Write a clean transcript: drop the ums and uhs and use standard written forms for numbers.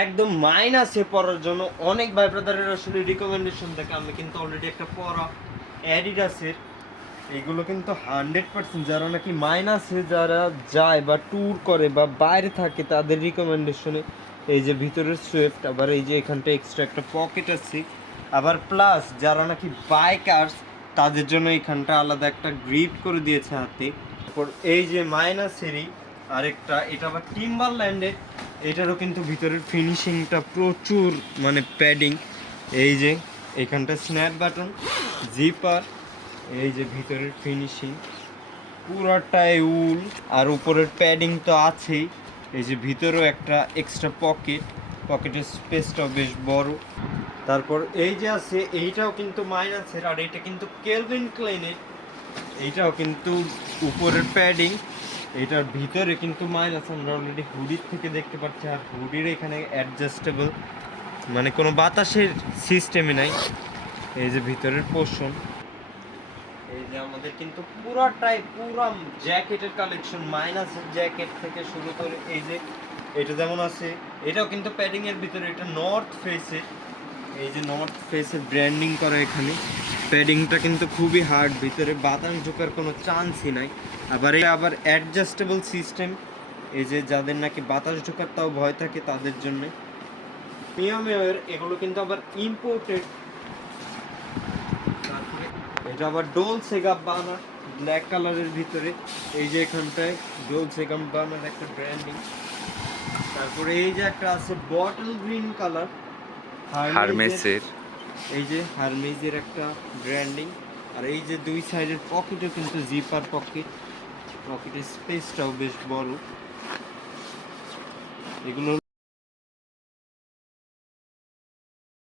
একদম মাইনাসে পড়ার জন্য অনেক ভাই ব্রাদারের আসলে রিকমেন্ডেশন থাকে। আমি কিন্তু অলরেডি একটা পড়া অ্যাডিডাসের, এগুলো কিন্তু 100% যারা নাকি মাইনাসে যারা যায় বা ট্যুর করে বা বাইরে থাকে তাদের রিকমেন্ডেশনে এই যে ভিতরের সুইফট, আবার এই যে এখানটা এক্সট্রা একটা পকেট আছে, আবার প্লাস যারা নাকি বাইকার্স তাদের জন্য এখানটা আলাদা একটা গ্রিপ করে দিয়েছে হাতে। তারপর এই যে মাইনাসেরই আরেকটা, এটা আবার টিম্বারল্যান্ডের, এটারও কিন্তু ভিতরের ফিনিশিংটা প্রচুর মানে প্যাডিং। এই যে এখানটা স্ন্যাপ বাটন, জিপার, এই যে ভিতরের ফিনিশিং পুরাটাই উল, আর উপরের প্যাডিং তো আছেই। এই যে ভিতরেও একটা এক্সট্রা পকেটের স্পেসটাও বেশ বড়। তারপর এই যে আছে এইটাও কিন্তু মাইনাসের, আর এটা কিন্তু কেলভিন ক্লেনের, এইটাও কিন্তু উপরের প্যাডিং, এটার ভিতরে কিন্তু মাইনাস। আমরা অলরেডি হুডির থেকে দেখতে পাচ্ছি, আর হুডির এখানে অ্যাডজাস্টেবল মানে কোনো বাতাসের সিস্টেমই নাই। এই যে ভিতরের পোর্শন, এই যে আমাদের কিন্তু পুরাটাই পুরা জ্যাকেটের কালেকশন, মাইনাসের জ্যাকেট থেকে শুরু করে এই যে এটা যেমন আছে, এটাও কিন্তু প্যাডিং এর ভিতরে। এটা নর্থ ফেসের, এই যে নর্থ ফেসের ব্র্যান্ডিং করা এখানে। প্যাডিংটা কিন্তু খুবই হার্ড, ভিতরে বাতাস ঢোকার কোনো চান্সই নাই। আবার অ্যাডজাস্টেবল সিস্টেম, এই যে যাদের নাকি বাতাস ঢোকার তাও ভয় থাকে তাদের জন্য। প্রিমিয়ামের এগুলো কিন্তু আবার ইম্পোর্টেড। এটা আবার ডোলসে গাব্বানা ব্ল্যাক কালারের ভিতরে, এই যে এখানটায় ডোলসে গাব্বানার একটা ব্র্যান্ডিং। তারপরে এই যে একটা আছে বটল গ্রিন কালার হারমেসের, এই যে হারমেজের একটা ব্র্যান্ডিং। আর এই যে দুই সাইডের পকেটও কিন্তু জিপার পকেটের স্পেসটাও বেশ বড়। এগুলো